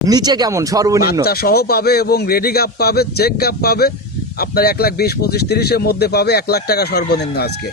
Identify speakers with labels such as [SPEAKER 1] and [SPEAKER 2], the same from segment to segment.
[SPEAKER 1] নিচে কেমন, সর্বনিম্ন?
[SPEAKER 2] সহ পাবে এবং রেডি গাপ পাবে চেক গাপ পাবে। আপনার এক লাখ বিশ, পঁচিশ, তিরিশের মধ্যে পাবে, এক লাখ টাকা সর্বনিম্ন আজকে।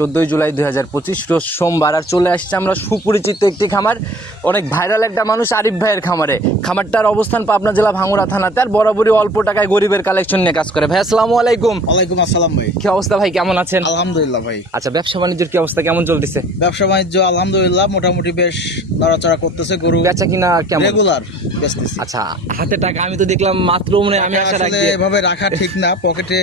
[SPEAKER 1] চোদ্দই জুলাই দুই হাজার পঁচিশ রোজ সোমবার। আর চলে আসছে আমরা সুপরিচিত একটি খামার অনেক ভাইরাল একটা মানুষ আরিফ ভাইয়ের খামারে। খামারটার অবস্থান পাবনা জেলা ভাঙুরা থানাতে আর বরাবরই অল্প টাকায় গরিবের কালেকশন নিয়ে কাজ করে। ভাই আসসালামু আলাইকুম।
[SPEAKER 2] ওয়ালাইকুম আসসালাম ভাই।
[SPEAKER 1] কি অবস্থা ভাই কেমন আছেন?
[SPEAKER 2] আলহামদুলিল্লাহ ভাই।
[SPEAKER 1] আচ্ছা ব্যবসা বাণিজ্যের কি অবস্থা কেমন চলতেছে?
[SPEAKER 2] ব্যবসা বাণিজ্য আলহামদুলিল্লাহ মোটামুটি বেশ নড়াচড়া করতেছে গরু।
[SPEAKER 1] বেচা কিনা কেমন?
[SPEAKER 2] রেগুলার বেচতেছি
[SPEAKER 1] আচ্ছা হাতে টাকা আমি তো দেখলাম মাত্র মনে আমি আগে।
[SPEAKER 2] এভাবে রাখা ঠিক না পকেটে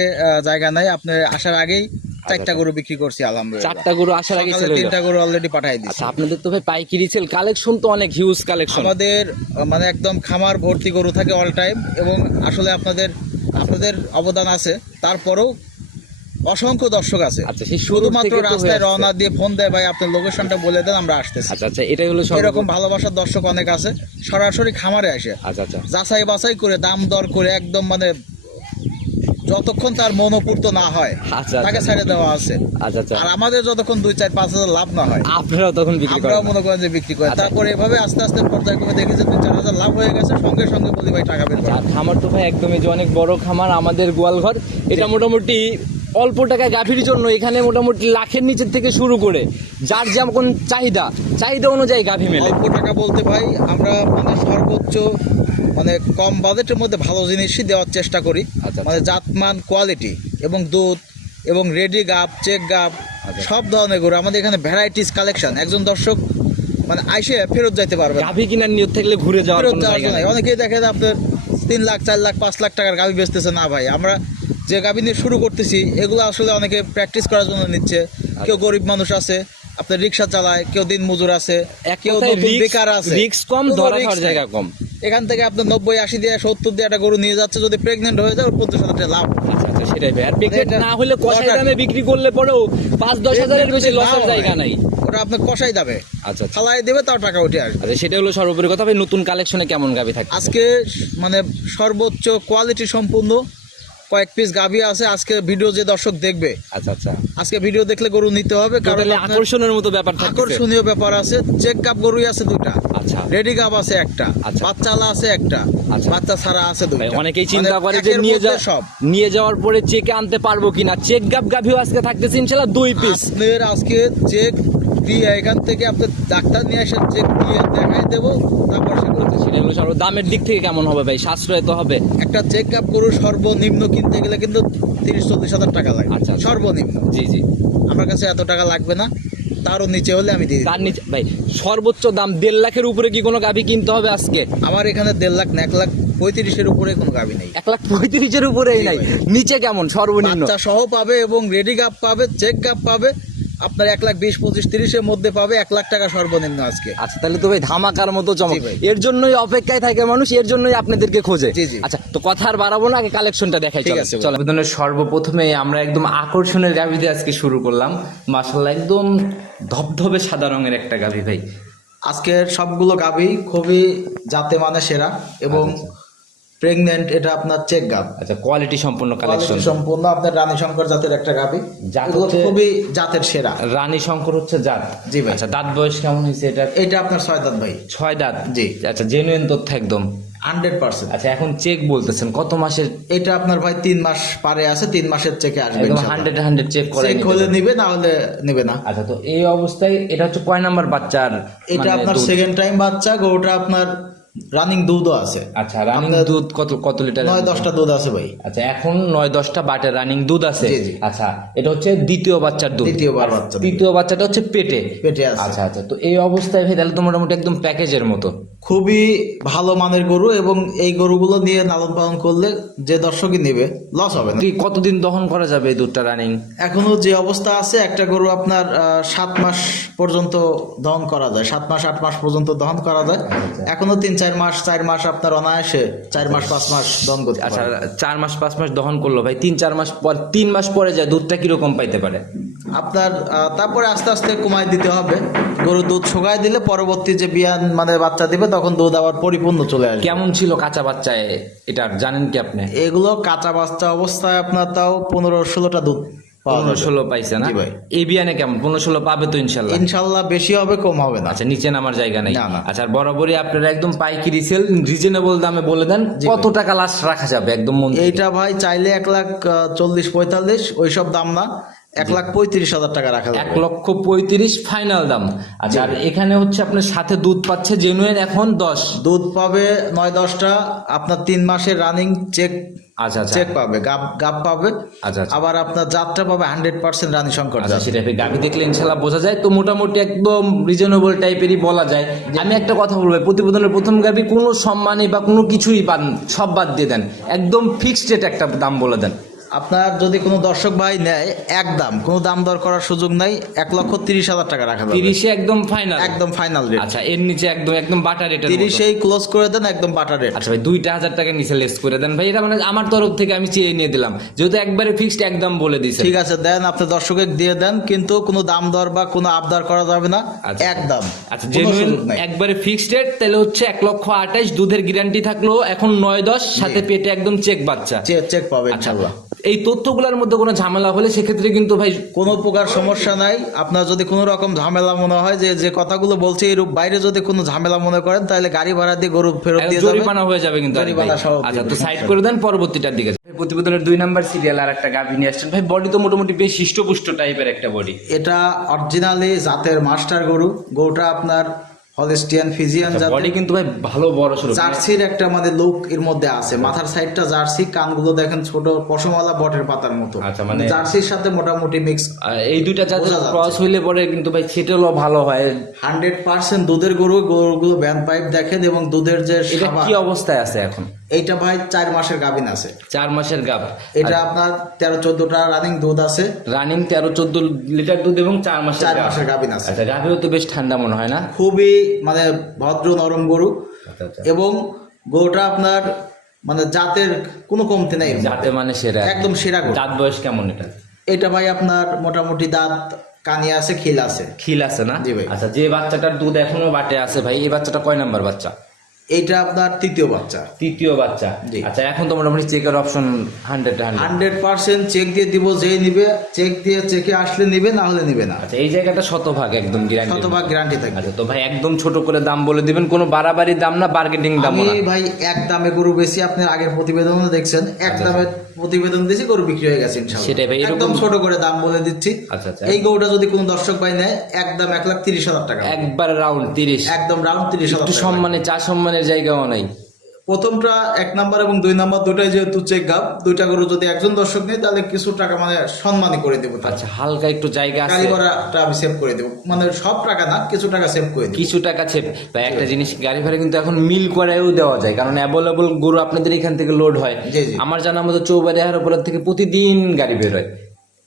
[SPEAKER 2] জায়গা নাই। আপনি আসার আগেই চারটা গরু বিক্রি করছি আলহামদুলিল্লাহ।
[SPEAKER 1] চারটা গরু আসার আগে
[SPEAKER 2] তিনটা গরু অলরেডি দিচ্ছি
[SPEAKER 1] আচ্ছা আপনাদের তো ভাই পাইকারি সেল কালেকশন তো অনেক হিউজ কালেকশন।
[SPEAKER 2] আমাদের মানে একদম খামার ভর্তি গরু থাকে অল টাইম এবং আসলে আপনাদের আপনাদের অবদান আছে। তারপরেও অসংখ্য দর্শক আছে।
[SPEAKER 1] আচ্ছা
[SPEAKER 2] শুধুমাত্র রাস্তায় রওনা দিয়ে ফোন দেয় ভাই আপনার লোকেশনটা বলে দেন আমরা আসতেছি।
[SPEAKER 1] আচ্ছা আচ্ছা এটাই হলো
[SPEAKER 2] এরকম ভালোবাসার দর্শক অনেক আছে সরাসরি খামারে আসে।
[SPEAKER 1] আচ্ছা আচ্ছা।
[SPEAKER 2] যাচাই বাছাই করে দাম দর করে একদম মানে যতক্ষণ তার মনোপূর্ত না হয়
[SPEAKER 1] আচ্ছা
[SPEAKER 2] তাকে
[SPEAKER 1] আচ্ছা।
[SPEAKER 2] ছেড়ে দেওয়া আছে।
[SPEAKER 1] আচ্ছা আচ্ছা।
[SPEAKER 2] আর আমাদের যতক্ষণ দুই চার পাঁচ হাজার লাভ না হয়
[SPEAKER 1] আপনারাও তখন বিক্রি
[SPEAKER 2] আমরাও মনে করেন যে বিক্রি করি
[SPEAKER 1] আচ্ছা।
[SPEAKER 2] তারপরে এভাবে আস্তে আস্তে পর্যায়ক্রমে দেখি যে দুই চার হাজার লাভ হয়ে গেছে সঙ্গে সঙ্গে বলি ভাই টাকা বের
[SPEAKER 1] আচ্ছা, আর খামার তো ভাই একদমই যে অনেক বড় খামার আমাদের গোয়ালঘর এটা মোটামুটি অল্প টাকায় গাভীর জন্য এখানে মোটামুটি লাখের নিচের থেকে শুরু করে যার যেমন চাহিদা চাহিদা অনুযায়ী গাভী মেলে।
[SPEAKER 2] অল্প টাকা বলতে ভাই আমরা মানে সর্বোচ্চ মানে কম বাজেটের মধ্যে ভালো জিনিসই দেওয়ার চেষ্টা করি।
[SPEAKER 1] আচ্ছা।
[SPEAKER 2] মানে জাতমান কোয়ালিটি এবং দুধ এবং রেডি গাপ চেক গাপ
[SPEAKER 1] আচ্ছা।
[SPEAKER 2] সব ধরনের গরু। আমাদের এখানে ভ্যারাইটিস কালেকশন একজন দর্শক মানে আইসে ফেরত যাইতে পারবে।
[SPEAKER 1] গাভী কিনার নিয়ত থাকলে ঘুরে যাওয়ার
[SPEAKER 2] ফেরত যাওয়ার জন্য অনেকেই দেখে যে আপনার তিন লাখ চার লাখ পাঁচ লাখ টাকার গাভি বেচতেছে। না ভাই আমরা যে গাভি নিয়ে শুরু করতেছি এগুলো আসলে অনেকে প্র্যাকটিস করার জন্য নিচ্ছে। কেউ গরিব মানুষ আছে আপনার রিক্সা চালায় কেউ দিন মজুর আছে কেউ বেকার আছে।
[SPEAKER 1] রিক্স কম ধরা জায়গা কম।
[SPEAKER 2] এখান থেকে আপনার নব্বই আশি দিয়ে সত্তর দিয়ে একটা গরু নিয়ে যাচ্ছে যদি প্রেগনেন্ট হয়ে যায় পঞ্চাশ হাজার লাভ
[SPEAKER 1] আচ্ছা আচ্ছা সেটাই আর প্যাকেট না হলে কষাই দামে বিক্রি করলে পরেও পাঁচ দশ হাজারের বেশি লসের জায়গা নাই।
[SPEAKER 2] ওটা আপনার কষাই যাবে
[SPEAKER 1] আচ্ছা আচ্ছা।
[SPEAKER 2] ফালাই দেবে তাও টাকা উঠে আসবে।
[SPEAKER 1] আচ্ছা সেটা হলো সর্বোপরি কথা। নতুন কালেকশনে কেমন থাকে
[SPEAKER 2] আজকে মানে সর্বোচ্চ কোয়ালিটি সম্পূর্ণ কয়েক পিস গাভি আছে আজকে ভিডিও যে দর্শক দেখবে।
[SPEAKER 1] আচ্ছা আচ্ছা।
[SPEAKER 2] আজকে ভিডিও দেখলে গরু নিতে হবে কারণ
[SPEAKER 1] আকর্ষণের মতো ব্যাপার
[SPEAKER 2] আকর্ষণীয় ব্যাপার আছে। চেক কাপ গরুই আছে দুইটা।
[SPEAKER 1] আচ্ছা।
[SPEAKER 2] রেডি কাপ আছে একটা।
[SPEAKER 1] আচ্ছা।
[SPEAKER 2] বাচ্চালা আছে একটা।
[SPEAKER 1] আচ্ছা।
[SPEAKER 2] বাচ্চা ছাড়া আছে দুইটা।
[SPEAKER 1] অনেকেই চিন্তা
[SPEAKER 2] মানে
[SPEAKER 1] করে যে নিয়ে
[SPEAKER 2] মধ্যে
[SPEAKER 1] যা
[SPEAKER 2] সব।
[SPEAKER 1] নিয়ে যাওয়ার পরে চেকে আনতে পারব কিনা। চেক গাপ গাভিও আজকে থাকতেছে ইনশাল্লাহ দুই পিস
[SPEAKER 2] আপনার আজকে চেক দিয়ে এখান থেকে আপনার ডাক্তার নিয়ে এসে চেক দিয়ে দেখাই দেবো তারপর সে করতে
[SPEAKER 1] সেটা হলো সর্ব দামের দিক থেকে কেমন হবে ভাই? সাশ্রয় তো হবে।
[SPEAKER 2] একটা চেক আপ গরু সর্বনিম্ন কিনতে গেলে কিন্তু তিরিশ চল্লিশ হাজার টাকা লাগে।
[SPEAKER 1] আচ্ছা, আচ্ছা।
[SPEAKER 2] সর্বনিম্ন।
[SPEAKER 1] জি জি।
[SPEAKER 2] আমার কাছে এত টাকা লাগবে না তারও নিচে হলে আমি দিই।
[SPEAKER 1] তার নিচে ভাই সর্বোচ্চ দাম দেড় লাখের উপরে কি কোনো গাভি কিনতে হবে আজকে?
[SPEAKER 2] আমার এখানে দেড় লাখ না এক লাখ পঁয়ত্রিশের উপরে কোনো গাবি নেই।
[SPEAKER 1] এক লাখ পঁয়ত্রিশের উপরেই নাই। নিচে কেমন? সর্বনিম্ন।
[SPEAKER 2] সহ পাবে এবং রেডি গাপ পাবে চেক গাপ পাবে আপনার এক লাখ বিশ পঁচিশ তিরিশের মধ্যে পাবে এক লাখ টাকা সর্বনিম্ন আজকে।
[SPEAKER 1] আচ্ছা তাহলে তো ভাই ধামাকার মতো চমক।
[SPEAKER 2] ভাই।
[SPEAKER 1] এর জন্যই অপেক্ষায় থাকে মানুষ এর জন্যই আপনাদেরকে খোঁজে। আচ্ছা তো কথা আর বাড়াবো না আগে কালেকশনটা দেখাই
[SPEAKER 2] ঠিক আছে,
[SPEAKER 1] চলো। আবেদনের সর্বপ্রথমে আমরা একদম আকর্ষণের গাভি দিয়ে আজকে শুরু করলাম। মাশাল্লাহ একদম ধবধবে সাদা রঙের একটা গাভি ভাই।
[SPEAKER 2] আজকের সবগুলো গাবি খুবই জাতে মানে সেরা এবং প্রেগনেন্ট এটা আপনার চেক গাব
[SPEAKER 1] আচ্ছা কোয়ালিটি সম্পূর্ণ কালেকশন
[SPEAKER 2] সম্পূর্ণ আপনার রানী শঙ্কর জাতের একটা গাবি।
[SPEAKER 1] জাত
[SPEAKER 2] খুবই জাতের সেরা।
[SPEAKER 1] রানী শঙ্কর হচ্ছে জাত।
[SPEAKER 2] জি ভাই।
[SPEAKER 1] আচ্ছা দাঁত বয়স কেমন হয়েছে এটা?
[SPEAKER 2] এটা আপনার ছয় দাঁত ভাই।
[SPEAKER 1] ছয় দাঁত?
[SPEAKER 2] জি।
[SPEAKER 1] আচ্ছা জেনুইন তথ্য একদম।
[SPEAKER 2] হান্ড্রেড পার্সেন্ট
[SPEAKER 1] আচ্ছা এখন চেক বলতেছেন কত মাসের?
[SPEAKER 2] এটা আপনার ভাই তিন মাস পারে আছে তিন মাসের চেকে আসবে
[SPEAKER 1] হান্ড্রেড হান্ড্রেড চেক করে
[SPEAKER 2] চেক হলে নিবে না হলে নিবে না।
[SPEAKER 1] আচ্ছা তো এই অবস্থায় এটা হচ্ছে কয় নাম্বার বাচ্চার
[SPEAKER 2] এটা
[SPEAKER 1] মানে
[SPEAKER 2] আপনার সেকেন্ড টাইম বাচ্চা গরুটা আপনার রানিং দুধও আছে।
[SPEAKER 1] আচ্ছা রানিং দুধ কত কত লিটার
[SPEAKER 2] নয় দশটা দুধ আছে ভাই।
[SPEAKER 1] আচ্ছা এখন নয় দশটা বাটের রানিং দুধ আছে। আচ্ছা এটা হচ্ছে দ্বিতীয় বাচ্চার দুধ।
[SPEAKER 2] দ্বিতীয়বার বাচ্চা।
[SPEAKER 1] তৃতীয় বাচ্চাটা হচ্ছে পেটে?
[SPEAKER 2] পেটে আছে।
[SPEAKER 1] আচ্ছা আচ্ছা তো এই অবস্থায় ভাই তাহলে তো মোটামুটি একদম প্যাকেজের মতো।
[SPEAKER 2] খুবই ভালো মানের গরু এবং এই গরুগুলো নিয়ে লালন পালন করলে যে দর্শকই নেবে লস হবে না।
[SPEAKER 1] কতদিন দহন করা যাবে এই দুধটা রানিং
[SPEAKER 2] এখনও যে অবস্থা আছে একটা গরু আপনার সাত মাস পর্যন্ত দহন করা যায়। সাত মাস আট মাস পর্যন্ত দহন করা যায়।
[SPEAKER 1] আচ্ছা।
[SPEAKER 2] এখনও তিন চার চার মাস চার মাস আপনার অনায়াসে চার মাস পাঁচ মাস দন করতে
[SPEAKER 1] আচ্ছা চার মাস পাঁচ মাস দহন করল। ভাই তিন চার মাস পর তিন মাস পরে যায় দুধটা কীরকম পাইতে পারে?
[SPEAKER 2] আপনার তারপরে আস্তে আস্তে কমায় দিতে হবে। গরুর দুধ শুকায় দিলে পরবর্তী যে বিয়ান মানে বাচ্চা দিবে তখন দুধ আবার পরিপূর্ণ চলে আসবে।
[SPEAKER 1] কেমন ছিল কাঁচা বাচ্চায়? এটা জানেন কি আপনি?
[SPEAKER 2] এগুলো কাঁচা বাচ্চা অবস্থায় আপনার তাও পনেরো ষোলোটা দুধ।
[SPEAKER 1] পনেরো। ষোলো পাইছে না? এই বিয়ানে কেমন? পনেরো ষোলো পাবে তো ইনশাল্লাহ?
[SPEAKER 2] ইনশাল্লাহ বেশি হবে কম হবে না।
[SPEAKER 1] আচ্ছা নিচে নামার জায়গা নেই। আচ্ছা আর বরাবরই আপনারা একদম পাইকারি সেল রিজনেবল দামে বলে দেন কত টাকা লাস্ট রাখা যাবে একদম
[SPEAKER 2] এইটা ভাই চাইলে এক লাখ চল্লিশ পঁয়তাল্লিশ ওইসব দাম না। এক লাখ পঁয়ত্রিশ হাজার টাকা রাখা
[SPEAKER 1] এক লক্ষ পঁয়ত্রিশ ফাইনাল দাম। আচ্ছা আর এখানে হচ্ছে আপনার সাথে দুধ পাচ্ছে জেনুয়েন এখন দশ।
[SPEAKER 2] দুধ পাবে নয় দশটা। আপনার তিন মাসের রানিং চেক
[SPEAKER 1] আচ্ছা আচ্ছা।
[SPEAKER 2] চেক পাবে পাবে।
[SPEAKER 1] আচ্ছা আচ্ছা।
[SPEAKER 2] আবার আপনার যাত্রা পাবে হান্ড্রেড পার্সেন্ট রানী শঙ্কর
[SPEAKER 1] আচ্ছা
[SPEAKER 2] জাত।
[SPEAKER 1] সেটা গাভি দেখলে ইনশাল্লাহ বোঝা যায়। তো মোটামুটি একদম রিজনেবল টাইপেরই বলা যায়। আমি একটা কথা বলব প্রতিবেদনের প্রথম গাভি কোনো সম্মানে বা কোনো কিছুই বাদ সব বাদ দিয়ে দেন। একদম ফিক্সড রেট একটা দাম বলে দেন।
[SPEAKER 2] আপনার যদি কোনো দর্শক ভাই নেয় এক দাম কোনো দাম দর করার সুযোগ নাই এক লক্ষ তিরিশ হাজার টাকা রাখা যাবে।
[SPEAKER 1] তিরিশে একদম ফাইনাল
[SPEAKER 2] একদম ফাইনাল রেট
[SPEAKER 1] আচ্ছা এর নিচে একদম একদম বাটার রেটের
[SPEAKER 2] তিরিশেই ক্লোজ করে দেন একদম বাটার রেট
[SPEAKER 1] আচ্ছা ভাই দুইটা হাজার টাকা নিচে লেস করে দেন। ভাই এটা মানে আমার তরফ থেকে আমি চেয়ে নিয়ে দিলাম। যেহেতু একবারে ফিক্সড একদম বলে দিছে
[SPEAKER 2] ঠিক আছে দেন আপনি দর্শকের দিয়ে দেন কিন্তু কোনো দাম দর বা কোনো আবদার করা যাবে না
[SPEAKER 1] আচ্ছা।
[SPEAKER 2] একদম
[SPEAKER 1] আচ্ছা জেনুইন একবারে ফিক্সড রেট তাহলে হচ্ছে এক লক্ষ আঠাইশ দুধের গ্যারান্টি থাকল এখন নয় দশ সাথে পেটে একদম চেক বাচ্চা।
[SPEAKER 2] চেক চেক পাবে
[SPEAKER 1] আচ্ছা।
[SPEAKER 2] ইনশাল্লাহ।
[SPEAKER 1] এই তথ্যগুলোর মধ্যে কোনো ঝামেলা হলে সেক্ষেত্রে কিন্তু ভাই
[SPEAKER 2] কোনো প্রকার সমস্যা নাই। আপনার যদি কোনো রকম ঝামেলা মনে হয় যে যে কথাগুলো বলছে এরূপ বাইরে যদি কোনো ঝামেলা মনে করেন তাহলে গাড়ি ভাড়া দিয়ে গরু ফেরত দিয়ে যাবে।
[SPEAKER 1] জরিমানা হয়ে যাবে কিন্তু আচ্ছা তো সাইড করে দেন পরবর্তীটার দিকে। প্রতিবেদনের দুই নাম্বার সিরিয়াল আর একটা গাভি নিয়ে আসছেন। ভাই বডি তো মোটামুটি বেশ হৃষ্টপুষ্ট টাইপের একটা বডি
[SPEAKER 2] এটা অরিজিনালি জাতের মাস্টার গরু। গরুটা আপনার হলিস্টিয়ান ফিজিয়ান
[SPEAKER 1] বডি কিন্তু ভাই ভালো বড় সরু
[SPEAKER 2] জার্সির একটা আমাদের লুক এর মধ্যে আছে। মাথার সাইডটা জার্সি কানগুলো দেখেন ছোট পশমওয়ালা বটের পাতার মতো।
[SPEAKER 1] আচ্ছা, মানে-
[SPEAKER 2] জার্সির সাথে মোটামুটি মিক্স
[SPEAKER 1] এই দুইটা জাতের ক্রস হইলে পরে কিন্তু ভাই সেটেলও ভালো হয়।
[SPEAKER 2] হান্ড্রেড পার্সেন্ট দুধের গরু গরুগুলো ব্যান পাইপ দেখেন এবং দুধের যে
[SPEAKER 1] এটা কি অবস্থায় আছে এখন?
[SPEAKER 2] এইটা ভাই চার মাসের গাভিন আছে।
[SPEAKER 1] চার মাসের গাভ।
[SPEAKER 2] এটা আপনার তেরো চোদ্দটা রানিং দুধ আছে।
[SPEAKER 1] রানিং তেরো চোদ্দ লিটার দুধ এবং চার মাসের
[SPEAKER 2] চার মাসের গাভিন আছে।
[SPEAKER 1] আচ্ছা গাভিও তো বেশ ঠান্ডা মনে হয় না?
[SPEAKER 2] খুবই মানে ভদ্র নরম গরু।
[SPEAKER 1] আচ্ছা আচ্ছা।
[SPEAKER 2] এবং গরুটা আপনার মানে জাতের কোনো কমতি নেই।
[SPEAKER 1] যাতে মানে সেরা।
[SPEAKER 2] একদম সেরা গরু।
[SPEAKER 1] দাঁত বয়স কেমন এটা?
[SPEAKER 2] এটা ভাই আপনার মোটামুটি দাঁত কানি আছে খিল আছে।
[SPEAKER 1] খিল আছে না?
[SPEAKER 2] জি ভাই।
[SPEAKER 1] আচ্ছা যে বাচ্চাটার দুধ এখনও বাটে আছে ভাই এই বাচ্চাটা কয় নাম্বার বাচ্চা?
[SPEAKER 2] এইটা আপনার তৃতীয় বাচ্চা।
[SPEAKER 1] তৃতীয় বাচ্চা। আচ্ছা এখন তো মোটামুটি চেকের option hundred hundred
[SPEAKER 2] percent check দিয়ে দিব যে নিবে চেক দিয়ে চেকে আসলে নিবে না হলে নিবে না।
[SPEAKER 1] আচ্ছা এই জায়গাটা শতভাগ একদম গ্যারান্টি
[SPEAKER 2] শতভাগ গ্যারান্টি থাকবে।
[SPEAKER 1] আচ্ছা তো ভাই একদম ছোট করে দাম বলে দিবেন কোনো বাড়াবাড়ি দাম না বার্গেটিং দাম না।
[SPEAKER 2] ভাই এক দামে গরু বেশি আপনি আগের প্রতিবেদনও দেখছেন এক দামে প্রতিবেদন দিয়েছি গরু বিক্রি হয়ে গেছে ইনশাআল্লাহ। একদম ছোট করে দাম বলে দিচ্ছি।
[SPEAKER 1] আচ্ছা আচ্ছা
[SPEAKER 2] এই গরুটা যদি কোনো দর্শক ভাই নেয় একদম এক লাখ তিরিশ হাজার টাকা।
[SPEAKER 1] একবার রাউন্ড তিরিশ।
[SPEAKER 2] একদম রাউন্ড তিরিশ হাজার
[SPEAKER 1] সম্মানে চা সম্মানের জায়গাও নাই।
[SPEAKER 2] প্রথমটা এক নাম্বার এবং দুই নাম্বার দুটাই যেহেতু চেক গাপ দুইটা গরু যদি একজন দর্শক নেয় তাহলে কিছু টাকা মানে সম্মানই করে দেবো
[SPEAKER 1] আচ্ছা হালকা একটু জায়গা আছে।
[SPEAKER 2] গাড়ি ভাড়াটা আমি সেভ করে দেবো। মানে সব টাকা না কিছু টাকা সেভ করে দেবো।
[SPEAKER 1] কিছু টাকা ছেপ ভাই একটা জিনিস গাড়ি ভাড়া কিন্তু এখন মিল করায়ও দেওয়া যায় কারণ অ্যাভেলেবল গরু আপনাদের এখান থেকে লোড হয়। আমার জানা মতো চৌবাড়ি হারোপাড়ার থেকে প্রতিদিন গাড়ি বের হয়।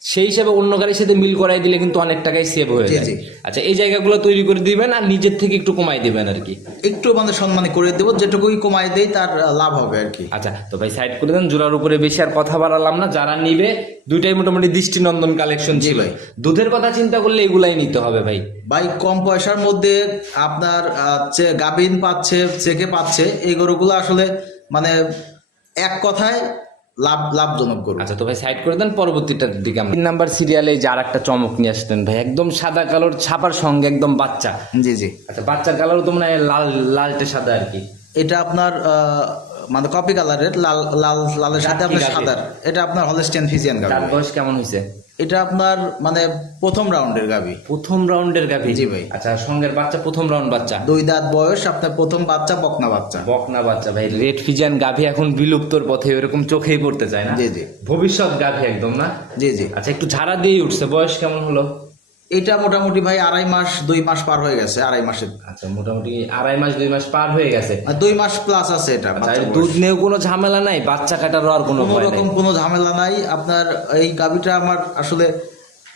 [SPEAKER 1] সেই হিসাবে অন্য গাড়ির সাথে মিল করাই দিলে কিন্তু অনেক টাকাই সেভ হয়ে যায়। আচ্ছা এই জায়গাগুলো তৈরি করে দিবেন আর নিজের থেকে একটু কমাই দিবেন আর কি।
[SPEAKER 2] একটু মানে সম্মানী করে দেবো যেটুকুই কমাই দেই তার লাভ হবে আর কি।
[SPEAKER 1] আচ্ছা তো ভাই সাইড করে দেন জোড়ার উপরে বেশি আর কথা বাড়ালাম না। যারা নিবে দুইটাই মোটামুটি দৃষ্টিনন্দন কালেকশন ছিল।
[SPEAKER 2] ভাই।
[SPEAKER 1] দুধের কথা চিন্তা করলে এগুলাই নিতে হবে ভাই।
[SPEAKER 2] ভাই কম পয়সার মধ্যে আপনার গাভিন পাচ্ছে চেকে পাচ্ছে এই গরুগুলো আসলে মানে এক কথায় লাভ লাভজনক করুন
[SPEAKER 1] আচ্ছা তো ভাই সাইড করে দেন পরবর্তীটার দিকে আমরা। তিন নাম্বার সিরিয়ালে যে একটা চমক নিয়ে আসতেন ভাই একদম সাদা কালোর ছাপার সঙ্গে একদম বাচ্চা।
[SPEAKER 2] জি জি।
[SPEAKER 1] আচ্ছা বাচ্চার কালারও তো মনে হয় লাল লালটে সাদা আর কি।
[SPEAKER 2] এটা আপনার আহ, মানে কপি কালারের লাল লাল লালের সাথে আপনার। সাদার। এটা আপনার হলস্টিয়ান ফিজিয়ান গাভি
[SPEAKER 1] তার বয়স কেমন হয়েছে?
[SPEAKER 2] এটা আপনার মানে প্রথম রাউন্ডের গাভি
[SPEAKER 1] প্রথম রাউন্ডের গাভি
[SPEAKER 2] জি ভাই।
[SPEAKER 1] আচ্ছা সঙ্গের বাচ্চা প্রথম রাউন্ড বাচ্চা?
[SPEAKER 2] দুই দাঁত বয়স আপনার প্রথম বাচ্চা বকনা বাচ্চা।
[SPEAKER 1] বকনা বাচ্চা ভাই। রেড ফিজিয়ান গাভি এখন বিলুপ্তর পথে এরকম চোখেই পড়তে চায় না?
[SPEAKER 2] জি জি।
[SPEAKER 1] ভবিষ্যৎ গাভি একদম না?
[SPEAKER 2] জি জি।
[SPEAKER 1] আচ্ছা একটু ঝাড়া দিয়ে উঠছে। বয়স কেমন হলো?
[SPEAKER 2] এটা মোটামুটি ভাই আড়াই মাস দুই মাস পার হয়ে গেছে আড়াই মাসে।
[SPEAKER 1] আচ্ছা মোটামুটি আড়াই মাস দুই মাস পার হয়ে গেছে।
[SPEAKER 2] আর দুই মাস প্লাস আছে এটা
[SPEAKER 1] আচ্ছা। দুধ নিয়েও কোনো ঝামেলা নাই? বাচ্চা কাটার আর কোনো
[SPEAKER 2] কোনো
[SPEAKER 1] ভয় নাই?
[SPEAKER 2] রকম কোনো ঝামেলা নাই। আপনার এই গাভিটা আমার আসলে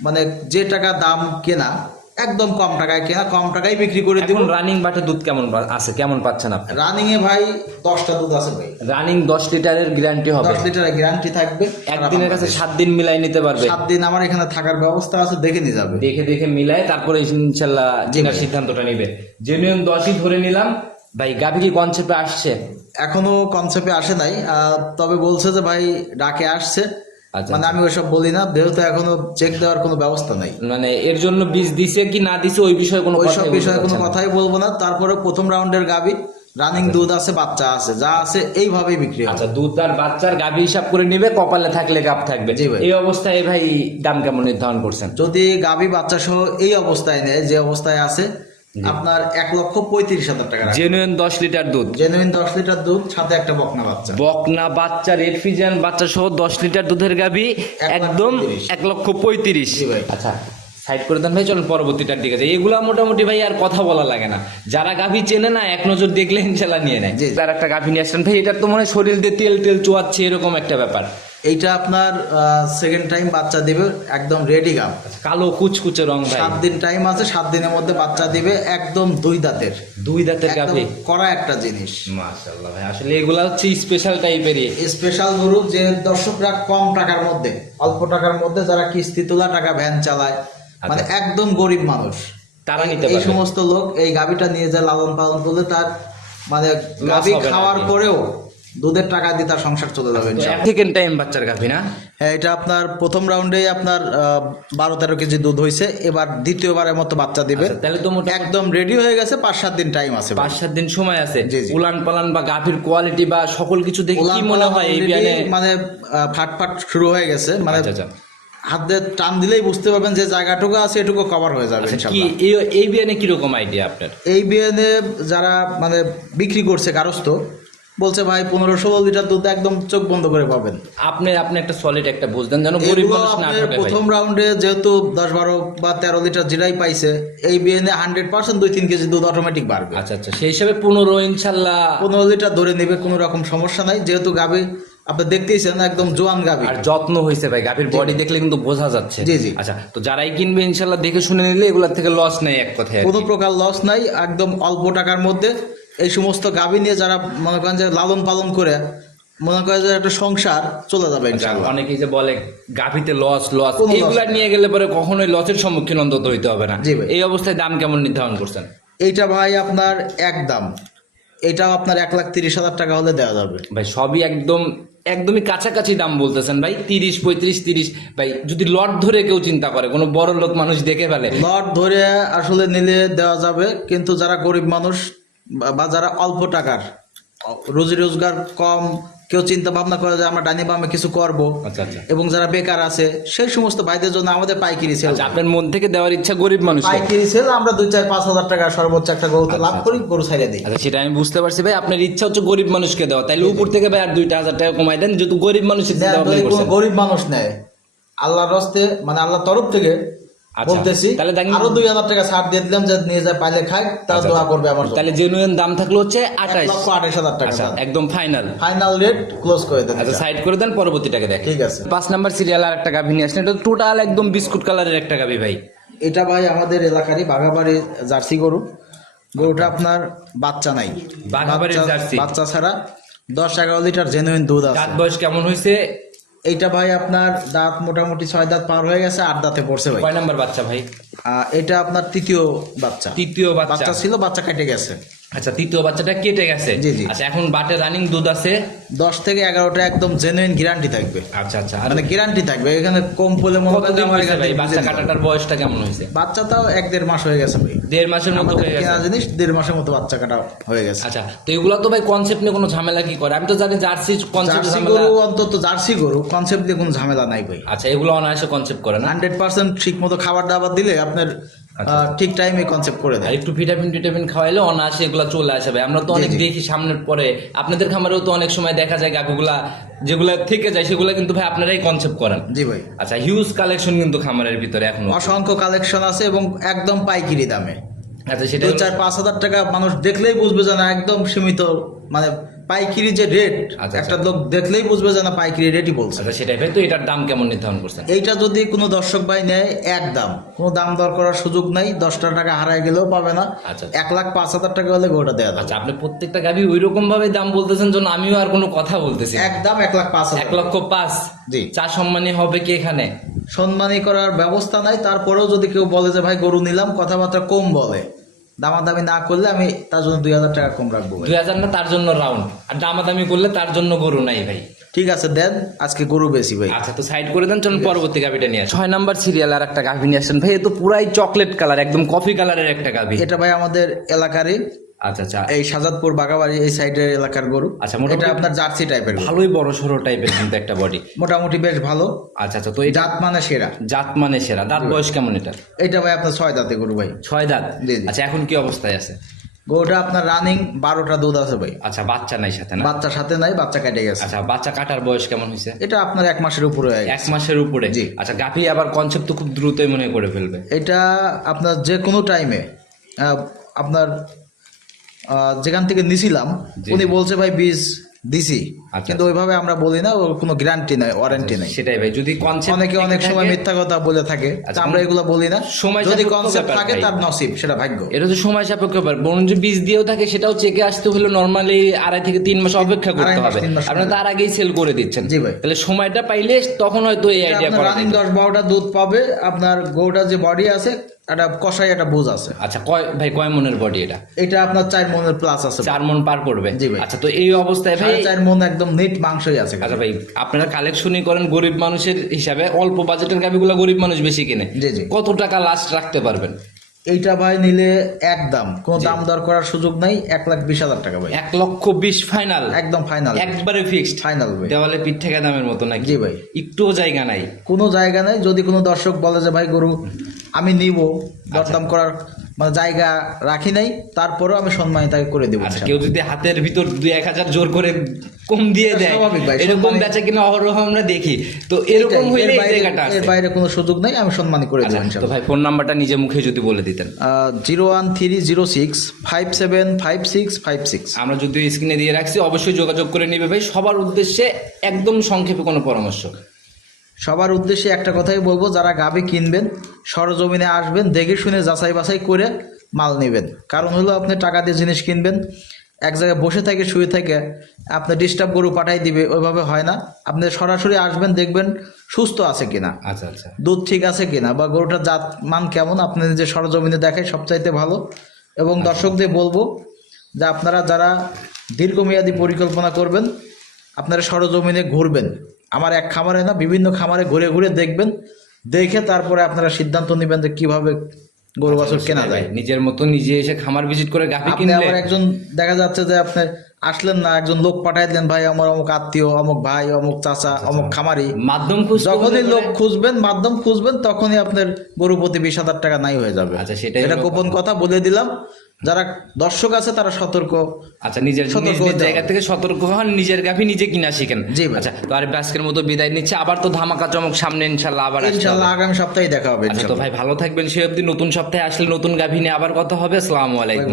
[SPEAKER 2] মানে যে টাকা দাম কেনা একদম কম টাকায় কেনা কম টাকায় বিক্রি করে দিব।
[SPEAKER 1] রানিং বাটে দুধ কেমন আছে? কেমন পাচ্ছেন আপনি?
[SPEAKER 2] রানিং এ ভাই দশটা দুধ আছে ভাই।
[SPEAKER 1] রানিং দশ লিটারের গ্যারান্টি হবে।
[SPEAKER 2] দশ লিটারের গ্যারান্টি থাকবে।
[SPEAKER 1] একদিনের কাছে সাত দিন। মিলাই নিতে পারবে?
[SPEAKER 2] সাত দিন আমার এখানে থাকার ব্যবস্থা আছে দেখে নিয়ে যাবে।
[SPEAKER 1] দেখে দেখে মিলাই তারপরে ইনশাল্লাহ জেনার সিদ্ধান্তটা নিবে। জেনুইন দশই ধরে নিলাম। ভাই গাভি কি কনসেপ্টে আসছে?
[SPEAKER 2] এখনও কনসেপ্টে আসে নাই। আহ, তবে বলছে যে ভাই ডাকে আসছে। মানে আমি ওইসব বলি না যেহেতু এখনও চেক দেওয়ার কোনো ব্যবস্থা নাই।
[SPEAKER 1] মানে এর জন্য বীজ দিছে কি না দিছে ওই বিষয়ে কোনো
[SPEAKER 2] ওইসব বিষয়ে কোনো কথাই বলব না। তারপরে প্রথম রাউন্ডের গাবি রানিং দুধ আছে বাচ্চা আছে যা আছে এইভাবেই বিক্রি
[SPEAKER 1] আচ্ছা দুধ আর বাচ্চার গাভি হিসাব করে নিবে কপালে থাকলে গাপ থাকবে। এই অবস্থায় ভাই দাম কেমন নির্ধারণ করছেন?
[SPEAKER 2] যদি গাবি বাচ্চা সহ এই অবস্থায় নেয় যে অবস্থায় আছে আপনার এক লক্ষ পঁয়ত্রিশ হাজার টাকা
[SPEAKER 1] জেনুইন দশ লিটার দুধ।
[SPEAKER 2] জেনুইন দশ লিটার দুধ সাথে একটা বকনা বাচ্চা।
[SPEAKER 1] বকনা বাচ্চা ফিজিয়ান বাচ্চা সহ দশ লিটার দুধের গাভি একদম এক লক্ষ পঁয়ত্রিশ। আচ্ছা সাইড করে দেন ভাই চলুন পরবর্তীটার দিকে যাই। এগুলা মোটামুটি ভাই আর কথা বলা লাগে না। যারা গাভি চেনে না এক নজর দেখলে ইনশাল্লাহ নিয়ে নেয়।
[SPEAKER 2] জি।
[SPEAKER 1] তার একটা গাভি নিয়ে আসলেন ভাই এটা তো মনে হয় শরীর দিয়ে তেল তেল চোয়াচ্ছে এরকম একটা ব্যাপার।
[SPEAKER 2] এইটা আপনার সেকেন্ড টাইম বাচ্চা দিবে একদম রেডি গাম
[SPEAKER 1] কালো কুচকুচে রং ভাই।
[SPEAKER 2] সাত দিন টাইম আছে সাত দিনের মধ্যে বাচ্চা দিবে একদম দুই দাঁতের।
[SPEAKER 1] দুই দাঁতের গাভি?
[SPEAKER 2] করা একটা জিনিস।
[SPEAKER 1] মাশাআল্লাহ ভাই আসলে এগুলা হচ্ছে স্পেশাল টাইপেরই
[SPEAKER 2] স্পেশাল গরু যে দর্শকরা কম টাকার মধ্যে অল্প টাকার মধ্যে যারা কিস্তি তোলা টাকা ভ্যান চালায় মানে একদম গরিব মানুষ।
[SPEAKER 1] তারা নিতে
[SPEAKER 2] এই সমস্ত লোক এই গাভিটা নিয়ে যায় লালন পালন করলে তার মানে গাভি খাওয়ার পরেও দুধের টাকা দিয়ে তার সংসার চলে যাবে
[SPEAKER 1] সেকেন্ড টাইম বাচ্চার গাভি না?
[SPEAKER 2] হ্যাঁ এটা আপনার প্রথম রাউন্ডে আপনার বারো তেরো কেজি দুধ হয়েছে এবার দ্বিতীয়বারের মতো বাচ্চা দিবে।
[SPEAKER 1] আচ্ছা, তাহলে তো
[SPEAKER 2] একদম রেডি হয়ে গেছে পাঁচ সাত দিন টাইম আছে
[SPEAKER 1] পাঁচ সাত দিন সময় আছে। উলান পালান বা গাভীর কোয়ালিটি বা সকল কিছু দেখে কি মনে হয় এই
[SPEAKER 2] মানে ফাটফাট শুরু হয়ে গেছে। মানে
[SPEAKER 1] আচ্ছা আচ্ছা।
[SPEAKER 2] হাত দিয়ে টান দিলেই বুঝতে পারবেন যে জায়গাটুকু আছে এটুকু কভার হয়ে যাবে
[SPEAKER 1] আচ্ছা, কি এই বিয়ানে কীরকম আইডিয়া আপনার?
[SPEAKER 2] এই বিয়ানে যারা মানে বিক্রি করছে কারস্ত বলছে ভাই পনেরো ষোলো লিটার দুধ একদম চোখ বন্ধ করে পাবেন।
[SPEAKER 1] আপনি আপনি একটা সলিড একটা বুঝ দেন যেন গরিব মানুষ না ঠকে
[SPEAKER 2] প্রথম রাউন্ডে যেহেতু দশ বারো বা তেরো লিটার জিরাই পাইছে এই বিয়ানে হান্ড্রেড পার্সেন্ট দুই তিন কেজি দুধ অটোমেটিক বাড়বে।
[SPEAKER 1] আচ্ছা আচ্ছা সেই হিসাবে পনেরো ইনশাল্লাহ।
[SPEAKER 2] পনেরো লিটার ধরে নেবে কোনো রকম সমস্যা নাই। যেহেতু গাবি আপনি দেখতেইছেন একদম জোয়ান গাবি
[SPEAKER 1] আর যত্ন হয়েছে ভাই গাভীর বডি দেখলে কিন্তু বোঝা যাচ্ছে।
[SPEAKER 2] জি, জি।
[SPEAKER 1] আচ্ছা তো যারাই কিনবে ইনশাল্লাহ দেখে শুনে নিলে এগুলোর থেকে লস নেই এক কথায়
[SPEAKER 2] কোনো প্রকার লস নাই একদম অল্প টাকার মধ্যে। এই সমস্ত গাভী নিয়ে যারা মনে করেন যে লালন পালন করে মনে করেন যে একটা সংসার চলে যাবে
[SPEAKER 1] আচ্ছা, অনেকেই যে বলে গাভিতে লস লস এইগুলা নিয়ে গেলে পরে কখনোই লসের সম্মুখীন অন্তত হইতে হবে না। এই অবস্থায় দাম কেমন নির্ধারণ করছেন?
[SPEAKER 2] এইটা ভাই আপনার এক দাম। এটাও আপনার এক লাখ তিরিশ হাজার টাকা হলে দেওয়া যাবে।
[SPEAKER 1] ভাই সবই একদম একদমই কাছাকাছি দাম বলতেছেন ভাই তিরিশ পঁয়ত্রিশ তিরিশ। ভাই যদি লট ধরে কেউ চিন্তা করে কোনো বড় লোক মানুষ দেখে ফেলে।
[SPEAKER 2] লট ধরে আসলে নিলে দেওয়া যাবে কিন্তু যারা গরিব মানুষ বা- যারা অল্প টাকার রুজি রোজগার কম কেউ চিন্তা ভাবনা করে যে আমরা ডাইনি বামে কিছু করব।
[SPEAKER 1] আচ্ছা আচ্ছা।
[SPEAKER 2] এবং যারা বেকার আছে সেই সমস্ত ভাইদের জন্য আমাদের পাইকারি সেল
[SPEAKER 1] আচ্ছা আপনার মন থেকে দেওয়ার ইচ্ছা গরিব মানুষ
[SPEAKER 2] পাইকারি সেল আমরা দুই চার পাঁচ হাজার টাকা সর্বোচ্চ একটা গরু লাভ করি গরু ছাইড়ে দিই।
[SPEAKER 1] আচ্ছা সেটা আমি বুঝতে পারছি। ভাই আপনার ইচ্ছা হচ্ছে গরিব মানুষকে দেওয়া। তাইলে উপর থেকে ভাই আর দুইটা হাজার টাকা কমাই দেন যেহেতু গরিব মানুষ
[SPEAKER 2] গরিব মানুষ নেয় আল্লাহর রস্তে মানে আল্লাহর তরফ থেকে বলতেছি
[SPEAKER 1] তাহলে
[SPEAKER 2] আরও দুই হাজার টাকা ছাড় দিয়ে দিলাম যে নিয়ে যায় পাইলে খায় তার
[SPEAKER 1] আচ্ছা,
[SPEAKER 2] দোয়া করবে আমার
[SPEAKER 1] তাহলে জেনুইন দাম থাকল হচ্ছে
[SPEAKER 2] এক লক্ষ আঠাশ হাজার টাকা
[SPEAKER 1] একদম ফাইনাল
[SPEAKER 2] ফাইনাল রেট ক্লোজ করে দেন
[SPEAKER 1] আচ্ছা সাইড করে দেন
[SPEAKER 2] ঠিক আছে।
[SPEAKER 1] পাঁচ নাম্বার সিরিয়াল আর একটা গাভি নিয়ে আসলেন এটা টোটাল একদম বিস্কুট কালারের একটা গাভি ভাই।
[SPEAKER 2] এটা ভাই আমাদের এলাকারই বাঘাবাড়ির জার্সি গরু। গরুটা আপনার বাচ্চা নাই।
[SPEAKER 1] বাঘাবাড়ির জার্সি।
[SPEAKER 2] বাচ্চা ছাড়া দশ এগারো লিটার জেনুইন দুধ আছে।
[SPEAKER 1] দাঁত বয়স কেমন হয়েছে?
[SPEAKER 2] এইটা ভাই আপনার দাঁত মোটামুটি ছয় দাঁত পার হয়ে গেছে আট দাঁতে পড়ছে ভাই।
[SPEAKER 1] কয় নাম্বার বাচ্চা ভাই?
[SPEAKER 2] আহ, এটা আপনার তৃতীয় বাচ্চা।
[SPEAKER 1] তৃতীয় বাচ্চা।
[SPEAKER 2] বাচ্চা ছিল বাচ্চা কেটে গেছে।
[SPEAKER 1] আচ্ছা তৃতীয় বাচ্চাটা কেটে গেছে।
[SPEAKER 2] জি, জি।
[SPEAKER 1] আচ্ছা এখন বাটে রানিং দুধ আছে?
[SPEAKER 2] দশ থেকে এগারোটা একদম জেনুইন গ্যারান্টি থাকবে।
[SPEAKER 1] আচ্ছা আচ্ছা
[SPEAKER 2] মানে গ্যারান্টি থাকবে। এখানে কম বলে মনে করেন আমার
[SPEAKER 1] হয়েছে ভাই? বাচ্চা কাটাটার বয়সটা কেমন হয়েছে?
[SPEAKER 2] বাচ্চা তাও এক দেড় মাস হয়ে গেছে ভাই।
[SPEAKER 1] দেড় মাসের মতো হয়ে গেছে।
[SPEAKER 2] জিনিস দেড় মাসের মতো বাচ্চা কাটা হয়ে গেছে।
[SPEAKER 1] আচ্ছা তো এগুলো তো ভাই কনসেপ্ট নিয়ে কোনো ঝামেলা কি করে? আমি তো জানি জার্সি কনসেপ্ট
[SPEAKER 2] জার্সি
[SPEAKER 1] ঝামেলা
[SPEAKER 2] গরু অন্তত জার্সি গরু কনসেপ্ট দিয়ে কোনো ঝামেলা নাই ভাই।
[SPEAKER 1] আচ্ছা এগুলো অনায়াসে কনসেপ্ট করে না?
[SPEAKER 2] হান্ড্রেড পার্সেন্ট ঠিক মতো খাবার দাবার দিলে আপনার ঠিক টাইমে কনসেপ্ট করে দেয়
[SPEAKER 1] একটু ভিটামিন টিটামিন খাওয়াইলে অনায়াসে এগুলো চলে আসে ভাই। আমরা তো অনেক দেখি সামনের পরে। আপনাদের খামারেও তো অনেক সময় দেখা যায় গাভিগুলা যেগুলা থেকে যায় সেগুলো কিন্তু ভাই আপনারাই কনসেপ্ট করেন।
[SPEAKER 2] জি ভাই।
[SPEAKER 1] আচ্ছা হিউজ কালেকশন কিন্তু খামারের ভিতরে এখন।
[SPEAKER 2] অসংখ্য কালেকশন আছে এবং একদম পাইকিরি দামে।
[SPEAKER 1] আচ্ছা সেটা
[SPEAKER 2] চার পাঁচ হাজার টাকা মানুষ দেখলেই বুঝবে যে না একদম সীমিত মানে পাইকারি যে রেট
[SPEAKER 1] আচ্ছা,
[SPEAKER 2] একটা লোক দেখলেই বুঝবে যে না পাইকারি রেটই বলছে।
[SPEAKER 1] আচ্ছা সেটাই। ভাই তো এটার দাম কেমন নির্ধারণ করছেন?
[SPEAKER 2] এইটা যদি কোনো দর্শক ভাই নেয় এক দাম। কোনো দাম দর করার সুযোগ নাই দশটা টাকা হারায় গেলেও পাবে না।
[SPEAKER 1] আচ্ছা।
[SPEAKER 2] এক লাখ পাঁচ হাজার টাকা হলে গোটা দেওয়া
[SPEAKER 1] আচ্ছা আপনি প্রত্যেকটা গাভি ওই রকম ভাবে দাম বলতেছেন যেন আমিও আর কোনো কথা বলতেছি।
[SPEAKER 2] এক দাম এক লাখ পাঁচ
[SPEAKER 1] এক লক্ষ পাঁচ।
[SPEAKER 2] জি।
[SPEAKER 1] চা সম্মানী হবে কি এখানে?
[SPEAKER 2] সম্মানী করার ব্যবস্থা নাই। তারপরেও যদি কেউ বলে যে ভাই গরু নিলাম কথাবার্তা কম বলে। দামাদামি না করলে আমি তার জন্য দুই হাজার টাকা কম রাখব ভাই।
[SPEAKER 1] দুই হাজার না তার জন্য রাউন্ড আর দামাদামি করলে তার জন্য গরু নাই ভাই।
[SPEAKER 2] ঠিক আছে দেন আজকে গরু বেশি ভাই।
[SPEAKER 1] আচ্ছা তো সাইড করে দেন চলুন পরবর্তী গাভিটা নিয়ে ছয় নাম্বার সিরিয়াল আর একটা গাভি নিয়ে আসছেন ভাই এ তো পুরাই চকলেট কালার একদম কফি কালারের একটা গাভি।
[SPEAKER 2] এটা ভাই আমাদের এলাকারই
[SPEAKER 1] আচ্ছা আচ্ছা।
[SPEAKER 2] এই সাজাদপুর বাগাবাড়ি এই সাইডের এলাকার গরু।
[SPEAKER 1] আচ্ছা, মোটামুটি-
[SPEAKER 2] এটা আপনার জার্সি টাইপের
[SPEAKER 1] ভালোই বড় সড়ো টাইপের কিন্তু একটা বডি
[SPEAKER 2] মোটামুটি বেশ ভালো।
[SPEAKER 1] আচ্ছা আচ্ছা তো এটা
[SPEAKER 2] জাত মানে সেরা।
[SPEAKER 1] জাত মানে সেরা। দাঁত বয়স কেমন এটা
[SPEAKER 2] এটা ভাই আপনার ছয় দাঁতে গরু ভাই।
[SPEAKER 1] ছয় দাঁত। আচ্ছা এখন কি অবস্থায় আছে?
[SPEAKER 2] গরুটা আপনার রানিং বারোটা দুধ আছে ভাই।
[SPEAKER 1] আচ্ছা বাচ্চা নাই সাথে না?
[SPEAKER 2] বাচ্চা সাথে নাই বাচ্চা কেটে গেছে।
[SPEAKER 1] আচ্ছা বাচ্চা কাটার বয়স কেমন হয়েছে?
[SPEAKER 2] এটা আপনার এক মাসের উপরে
[SPEAKER 1] এক মাসের উপরে?
[SPEAKER 2] জি।
[SPEAKER 1] আচ্ছা গাভি আবার কনসেপ্ট তো খুব দ্রুতই মনে করে ফেলবে।
[SPEAKER 2] এটা আপনার যে কোনো টাইমে আপনার যেখান থেকে নিছিলাম উনি বলছে ভাই বীজ দিছি।
[SPEAKER 1] আচ্ছা।
[SPEAKER 2] কিন্তু ওইভাবে আমরা বলি না ওর কোনো গ্যারান্টি নাই ওয়ারেন্টি নাই।
[SPEAKER 1] সেটাই ভাই যদি কনসেপ্ট
[SPEAKER 2] অনেকে অনেক সময় মিথ্যা কথা বলে থাকে।
[SPEAKER 1] আচ্ছা,
[SPEAKER 2] আমরা এগুলো বলি না।
[SPEAKER 1] সময়
[SPEAKER 2] যদি কনসেপ্ট থাকে তার নসিব সেটা ভাগ্য।
[SPEAKER 1] এটা তো সময় সাপেক্ষ ব্যাপার। বরং যে বীজ দিয়েও থাকে সেটাও চেকে আসতে হলে নর্মালি আড়াই থেকে তিন মাস অপেক্ষা করতে হবে। আপনি তার আগেই সেল করে দিচ্ছেন।
[SPEAKER 2] জি ভাই।
[SPEAKER 1] তাহলে সময়টা পাইলে তখন হয়তো এই আইডিয়া করা
[SPEAKER 2] রানিং
[SPEAKER 1] যায়
[SPEAKER 2] দশ বারোটা দুধ পাবে আপনার গরুটা যে বডি আছে একটা কষাই একটা বুঝ আছে।
[SPEAKER 1] আচ্ছা কয় ভাই কয় মনের বডি এটা?
[SPEAKER 2] এটা আপনার চার মনের প্লাস আছে
[SPEAKER 1] চার মন পার করবে?
[SPEAKER 2] জি ভাই।
[SPEAKER 1] আচ্ছা তো এই অবস্থায় ভাই
[SPEAKER 2] চার মন একদম নিট মাংসই আছে
[SPEAKER 1] আচ্ছা ভাই। আপনারা কালেকশনই করেন গরিব মানুষের হিসাবে অল্প বাজেটের গাভিগুলো গরিব মানুষ বেশি কিনে।
[SPEAKER 2] জি, জি।
[SPEAKER 1] কত টাকা লাস্ট রাখতে পারবেন?
[SPEAKER 2] এইটা ভাই নিলে এক দাম। কোনো দাম দর করার সুযোগ নাই এক লাখ বিশ হাজার টাকা ভাই।
[SPEAKER 1] এক লক্ষ বিশ ফাইনাল
[SPEAKER 2] একদম ফাইনাল
[SPEAKER 1] একবারে ফিক্সড
[SPEAKER 2] ফাইনাল ভাই।
[SPEAKER 1] দেওয়ালে পিঠ থেকে দামের মতো নাকি?
[SPEAKER 2] জি ভাই।
[SPEAKER 1] একটুও জায়গা নাই।
[SPEAKER 2] কোনো জায়গা নাই যদি কোনো দর্শক বলে যে ভাই গরু আমি নিব দরদাম করার মানে জায়গা রাখি নাই তারপরেও আমি সম্মানিত তাকে করে দেবো
[SPEAKER 1] আচ্ছা কেউ যদি হাতের ভিতর দুই এক হাজার জোর করে কম দিয়ে দেয় এরকম বেচা কিনা অহরহ আমরা দেখি। তো এরকম
[SPEAKER 2] এটাই,
[SPEAKER 1] হইলে এই
[SPEAKER 2] বাইরে-
[SPEAKER 1] জায়গাটা
[SPEAKER 2] এর বাইরে কোনো সুযোগ নাই আমি সম্মানী করে দেবো
[SPEAKER 1] আচ্ছা, তো ভাই ফোন নাম্বারটা নিজে মুখে যদি বলে দিতেন।
[SPEAKER 2] Zero one three zero six five seven five six five six.
[SPEAKER 1] আমরা যদি স্ক্রিনে দিয়ে রাখছি অবশ্যই যোগাযোগ করে নিবে ভাই। সবার উদ্দেশ্যে একদম সংক্ষেপে কোনো পরামর্শ।
[SPEAKER 2] সবার উদ্দেশ্যে একটা কথাই বলব যারা গাবি কিনবেন সরজমিনে আসবেন দেখে শুনে যাচাই বাছাই করে মাল নেবেন। কারণ হলো আপনি টাকা দিয়ে জিনিস কিনবেন এক জায়গায় বসে থেকে শুয়ে থেকে আপনি ডিস্টার্ব গরু পাঠাই দিবে ওইভাবে হয় না। আপনি সরাসরি আসবেন দেখবেন সুস্থ আছে কিনা
[SPEAKER 1] আচ্ছা আচ্ছা।
[SPEAKER 2] দুধ ঠিক আছে কিনা বা গরুটার জাত মান কেমন আপনি যে সরজমিনে দেখায় সবচাইতে ভালো। এবং দর্শকদের বলব যে আপনারা যারা দীর্ঘমেয়াদী পরিকল্পনা করবেন আপনারা সরজমিনে ঘুরবেন। আমার এক খামারে না বিভিন্ন খামারে ঘুরে ঘুরে দেখবেন দেখে তারপরে আপনারা সিদ্ধান্ত নেবেন যে কীভাবে গরু বাছুর কেনা যায়।
[SPEAKER 1] নিজের মতো নিজে এসে খামার ভিজিট করে গাভি
[SPEAKER 2] কিনে
[SPEAKER 1] কিনলে?
[SPEAKER 2] আবার একজন দেখা যাচ্ছে যে আপনি আসলেন না একজন লোক পাঠাই দিলেন ভাই আমার অমুক আত্মীয় অমুক ভাই অমুক চাচা অমুক খামারি।
[SPEAKER 1] মাধ্যম
[SPEAKER 2] যখনই লোক খুঁজবেন মাধ্যম খুঁজবেন তখনই আপনার গরু প্রতি বিশ হাজার টাকা নাই হয়ে যাবে।
[SPEAKER 1] আচ্ছা,
[SPEAKER 2] এটা গোপন কথা। বলে দিলাম। যারা দর্শক আছে তারা সতর্ক।
[SPEAKER 1] আচ্ছা নিজের জায়গা থেকে সতর্ক হন নিজের গাভি নিজে কিনা শিখেন।
[SPEAKER 2] জি।
[SPEAKER 1] আচ্ছা তো আর আজকের মতো বিদায় নিচ্ছে। আবার তো ধামাকা চমক সামনে ইনশাল্লাহ আবার
[SPEAKER 2] ইনশাল্লাহ আগামী সপ্তাহে দেখা হবে
[SPEAKER 1] আচ্ছা তো ভাই ভালো থাকবেন। সে অবধি নতুন সপ্তাহে আসলে নতুন গাভি নিয়ে আবার কথা হবে। আসসালামু আলাইকুম।